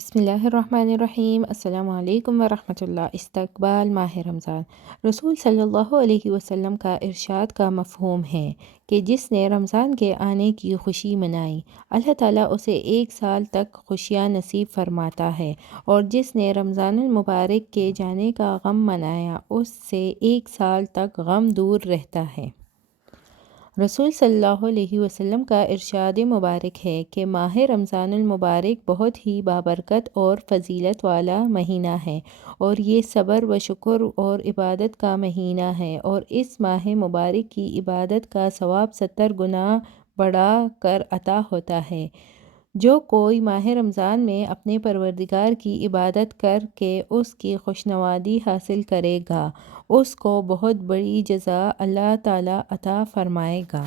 بسم اللہ الرحمن الرحیم۔ السلام علیکم ورحمۃ اللہ۔ استقبال ماہ رمضان۔ رسول صلی اللہ علیہ وسلم کا ارشاد کا مفہوم ہے کہ جس نے رمضان کے آنے کی خوشی منائی، اللہ تعالیٰ اسے 1 سال تک خوشیاں نصیب فرماتا ہے، اور جس نے رمضان المبارک کے جانے کا غم منایا، اس سے 1 سال تک غم دور رہتا ہے۔ رسول صلی اللہ علیہ وسلم کا ارشاد مبارک ہے کہ ماہ رمضان المبارک بہت ہی بابرکت اور فضیلت والا مہینہ ہے، اور یہ صبر و شکر اور عبادت کا مہینہ ہے، اور اس ماہ مبارک کی عبادت کا ثواب 70 گنا بڑھا کر عطا ہوتا ہے۔ جو کوئی ماہ رمضان میں اپنے پروردگار کی عبادت کر کے اس کی خوشنودی حاصل کرے گا، اس کو بہت بڑی جزا اللہ تعالیٰ عطا فرمائے گا۔